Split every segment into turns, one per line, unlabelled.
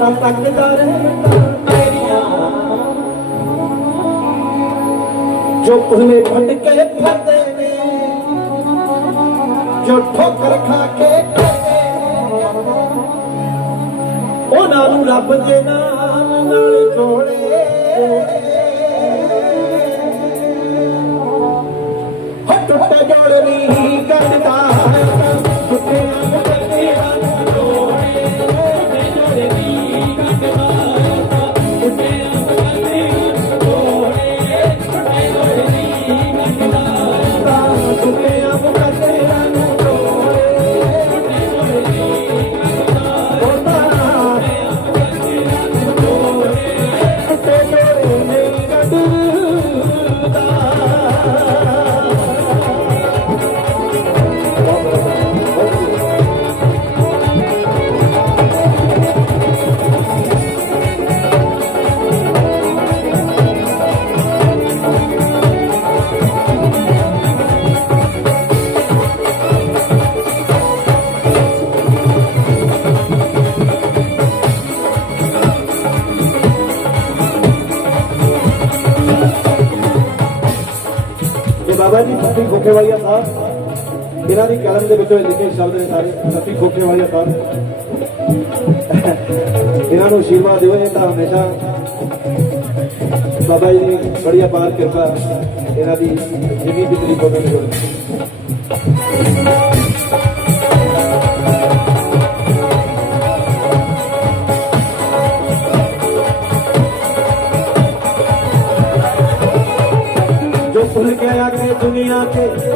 ਰਾਤਾਂ ਤੱਕਦਾ ਰਹਿੰਦਾ ਮੇਰੀਆਂ ਜੋ ਭੁੱਲੇ ਭਟਕੇ ਫਿਰਦੇ ਨੇ, ਜੋ ਠੋਕਰ ਖਾ ਕੇ ਕਰਦੇ ਉਹਨਾਂ ਨੂੰ ਰੱਬ ਦੇ ਨਾਮ ਨਾਲ ਜੋੜੇ। ਕਰਦਾ ਸੱਤੀ ਖੋਖੇਵਾਲੀਆ ਸਾਹਿਬ ਇਹਨਾਂ ਦੀ ਕਲਮ ਦੇ ਵਿੱਚੋਂ ਲਿਖੇ ਸ਼ਬਦ ਨੇ ਸਾਰੇ। ਸੱਤੀ ਖੋਖੇਵਾਲੀਆ ਸਾਹਿਬ ਇਹਨਾਂ ਨੂੰ ਆਸ਼ੀਰਵਾਦ ਦਿਓ, ਇਹ ਤਾਂ ਹਮੇਸ਼ਾ ਬਾਬਾ ਜੀ ਦੀ ਬੜੀ ਅਪਾਰ ਕਿਰਪਾ, ਇਹਨਾਂ ਦੀ ਜਿੰਨੀ ਵੀ ਤਰੀਕ ਹੋਵੇ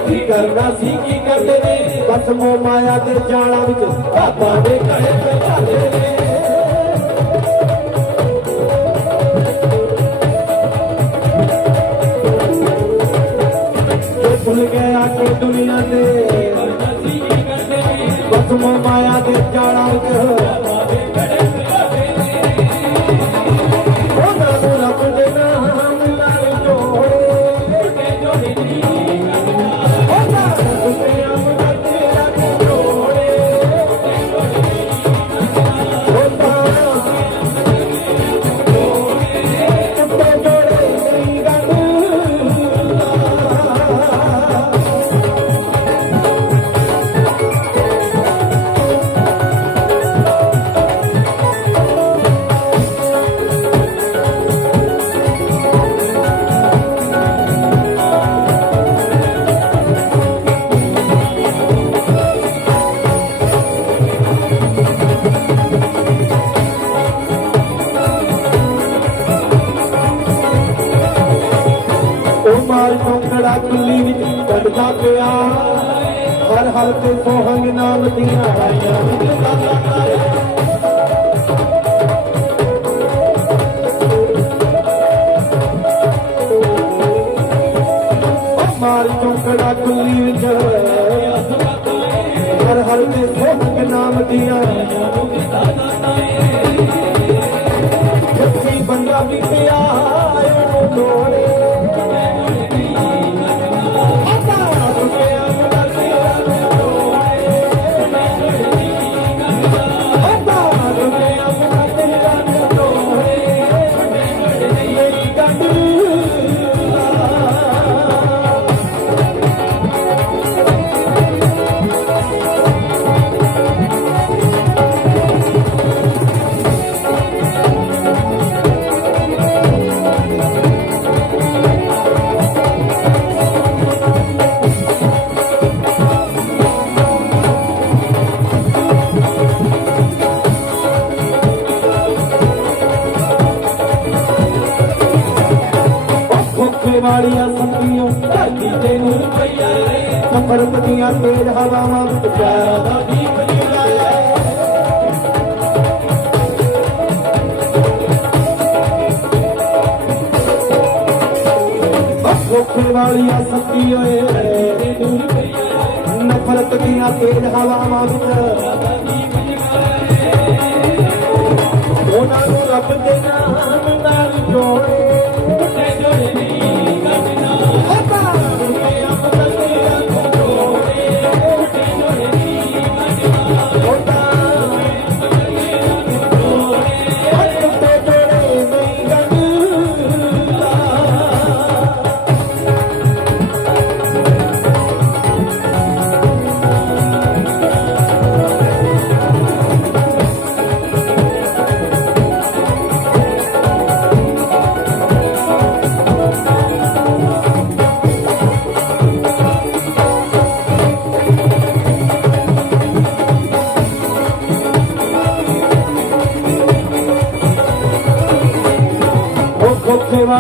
ਕੀ ਕਰਨਾ ਸੀ, ਕੀ ਕਰਦੇ ਨੇ? ਬਸ ਮਾਇਆ ਦੇ ਜਾਲਾਂ ਵਿੱਚ ਬਾਬਾ ਦੇ ਘਰੇ ਤੇ ਜਾਂਦੇ ਨੇ। ਭੁੱਲ ਗਿਆ ਕਿ ਦੁਨੀਆ ਤੇ, ਬਸ ਮਾਇਆ ਦੇ ਜਾਲਾਂ ਵਿੱਚ ਕੱਢਦਾ ਹਰ ਹਰ ਤੇ ਸੋਹੰਗ ਨਾਮ ਦੀਆਂ ਰਾਈਆਂ। ਵਿੱਚ ਗਾਉਂਦਾ ਕੁੱਲੀ ਵਿੱਚ। ਹਰ ਹਰ ਤੇ ਸੋਹੰਗ ਨਾਮ ਦੀਆਂ ਜੱਫੀ ਬੰਦਾ ਵੀ ਪਿਆ। ਤੇਜ਼ ਹਵਾਵਾਂ ਵਿੱਚ ਪਿਆਰਾਂ ਦਾ ਦੀਪ ਵਾਲੀਆਂ ਸੰਗੀਆਂ ਰੇ ਨਫ਼ਰਤ ਦੀਆਂ ਤੇਜ਼ ਹਵਾਵਾਂ ਵਿੱਚ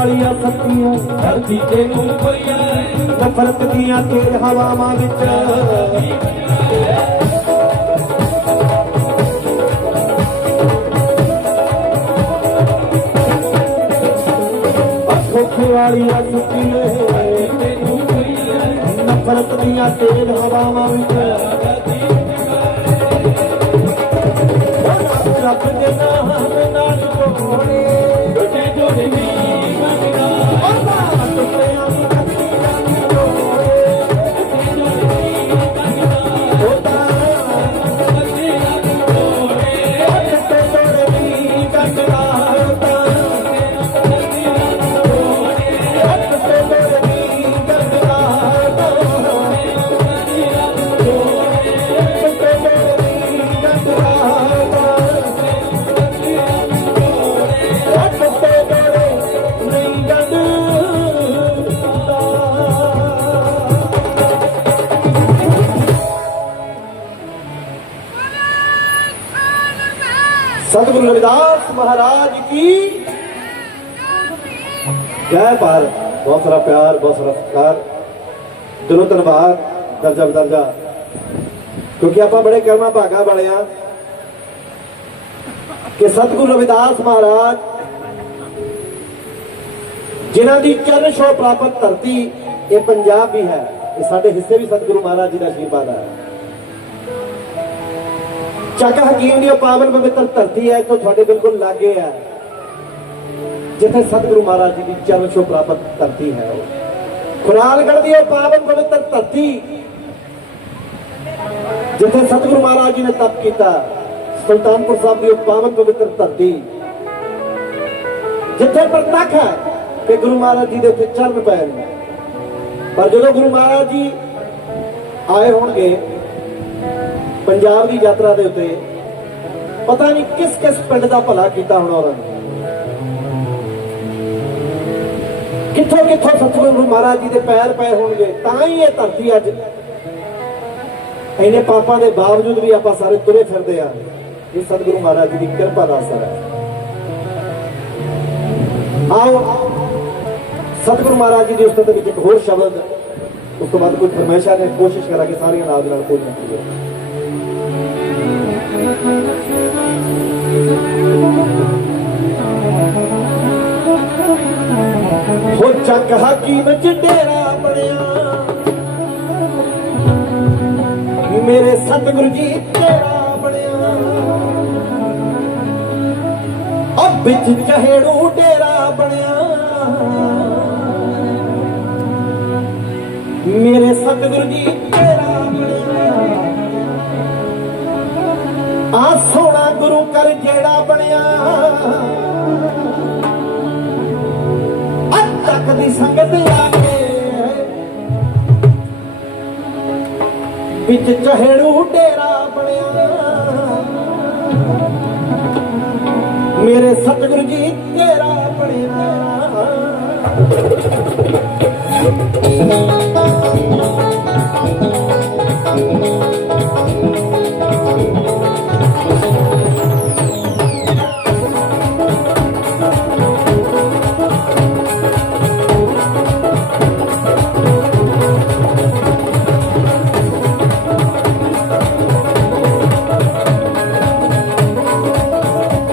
ਵਾਲੀਆਂ ਸੱਤੀਆਂ,
ਧਰਤੀ ਤੇ ਨੂੰ ਕੋਈ ਆਏ
ਨਫ਼ਰਤ ਦੀਆਂ ਤੇਜ਼ ਹਵਾਵਾਂ ਵਿੱਚ। ਧੋਖੇ ਵਾਲੀਆਂ ਸੱਤੀਆਂ ਨਫ਼ਰਤ ਦੀਆਂ ਤੇਜ਼ ਹਵਾਵਾਂ ਵਿੱਚ। ਸਤਿਗੁਰੂ ਰਵਿਦਾਸ ਮਹਾਰਾਜ ਕੀ? ਜੈ ਭਾਰਤ। ਬਹੁਤ ਸਾਰਾ ਪਿਆਰ, ਬਹੁਤ ਸਾਰਾ ਸਤਿਕਾਰ। ਦਿਲੋਂ ਧੰਨਵਾਦ। ਦਰਜਾ ਦਰਜਾ ਕਿਉਂਕਿ ਆਪਾਂ ਬੜੇ ਕਰਮਾ ਭਾਗਾ ਵਾਲੇ ਆ। ਕਿ ਸਤਿਗੁਰੂ ਰਵਿਦਾਸ ਮਹਾਰਾਜ ਜਿਨ੍ਹਾਂ ਦੀ ਚਰਨ ਛੋ ਪ੍ਰਾਪਤ ਧਰਤੀ ਇਹ ਪੰਜਾਬ ਵੀ ਹੈ। ਇਹ ਸਾਡੇ ਹਿੱਸੇ ਵੀ ਸਤਿਗੁਰੂ ਮਹਾਰਾਜ ਜੀ ਦਾ ਆਸ਼ੀਰਵਾਦ ਹੈ ਚੱਕ ਹਕੀਮ ਦੀ ਉਹ ਪਾਵਨ ਪਵਿੱਤਰ ਧਰਤੀ ਹੈ ਜੋ ਤੁਹਾਡੇ ਬਿਲਕੁਲ ਲਾਗੇ ਹੈ। ਜਿੱਥੇ ਸਤਿਗੁਰੂ ਮਹਾਰਾਜ ਜੀ ਦੀ ਚਰਨ ਛੋਹ ਪ੍ਰਾਪਤ ਧਰਤੀ ਹੈ। ਖੁਰਾਲਗੜ੍ਹ ਦੀ ਉਹ ਪਾਵਨ ਪਵਿੱਤਰ ਧਰਤੀ, ਜਿੱਥੇ ਸਤਿਗੁਰੂ ਮਹਾਰਾਜ ਜੀ ਨੇ ਤਪ ਕੀਤਾ, ਸੁਲਤਾਨਪੁਰ ਸਾਹਿਬ ਦੀ ਉਹ ਪਾਵਨ ਪਵਿੱਤਰ ਧਰਤੀ। ਜਿੱਥੇ ਪ੍ਰਤੱਖ ਹੈ ਕਿ ਗੁਰੂ ਮਹਾਰਾਜ ਜੀ ਦੇ ਉੱਤੇ ਚਰਨ ਪਏ ਨੇ। ਪਰ ਜਦੋਂ ਗੁਰੂ ਮਹਾਰਾਜ ਜੀ ਆਏ ਹੋਣਗੇ ਪੰਜਾਬ ਦੀ ਯਾਤਰਾ ਦੇ ਉੱਤੇ ਪਤਾ ਨਹੀਂ ਕਿਸ ਕਿਸ ਪਿੰਡ ਦਾ ਭਲਾ ਕੀਤਾ ਹੋਣਾ ਉਹਨਾਂ ਨੇ। ਕਿੱਥੋਂ ਕਿੱਥੋਂ ਸਤਿਗੁਰੂ ਗੁਰੂ ਮਹਾਰਾਜ ਜੀ ਦੇ ਪੈਰ ਪਏ ਹੋਣਗੇ, ਤਾਂ ਹੀ ਇਹ ਧਰਤੀ ਅੱਜ। ਇਹਨੇ ਪਾਪਾਂ ਦੇ ਬਾਵਜੂਦ ਵੀ ਆਪਾਂ ਸਾਰੇ ਤੁਰੇ ਫਿਰਦੇ ਆ। ਇਹ ਸਤਿਗੁਰੂ ਮਹਾਰਾਜ ਜੀ ਦੀ ਕਿਰਪਾ ਦਾ ਅਸਰ ਹੈ। ਆਓ, ਸਤਿਗੁਰੂ ਮਹਾਰਾਜ ਜੀ ਦੀ ਉਸਤਤ ਵਿੱਚ ਇੱਕ ਹੋਰ ਸ਼ਬਦ, ਉਸ ਤੋਂ ਬਾਅਦ ਕੋਈ ਫਰਮਾਇਸ਼ਾਂ ਨੇ, ਕੋਸ਼ਿਸ਼ ਕਰਾਂਗੇ ਸਾਰੀਆਂ ਨਾਲ ਦੀ ਨਾਲ ਕੋਈ ਨਹੀਂ ਚੱਕ ਹਾਕੀ ਚ ਡੇਰਾ ਬਣਿਆ। ਮੇਰੇ ਸਤਿਗੁਰੂ ਜੀ ਤੇਰਾ ਬਣਿਆ। ਅਬ ਵਿੱਚ ਚਹੇੜੂ ਡੇਰਾ ਬਣਿਆ। ਮੇਰੇ ਸਤਿਗੁਰੂ ਜੀ ਤੇਰਾ ਬਣਿਆ। ਆ ਸੋਹਣਾ ਗੁਰੂ ਕਰ ਜਿਹੜਾ ਬਣਿਆ। ਦੀ ਸੰਗਤ ਆ ਕੇ ਵਿੱਚ ਚਹੜੂ ਡੇਰਾ ਬਣਿਆ। ਮੇਰੇ ਸਤਿਗੁਰ ਜੀ ਤੇਰਾ ਬਣੇ ਤੇਰਾ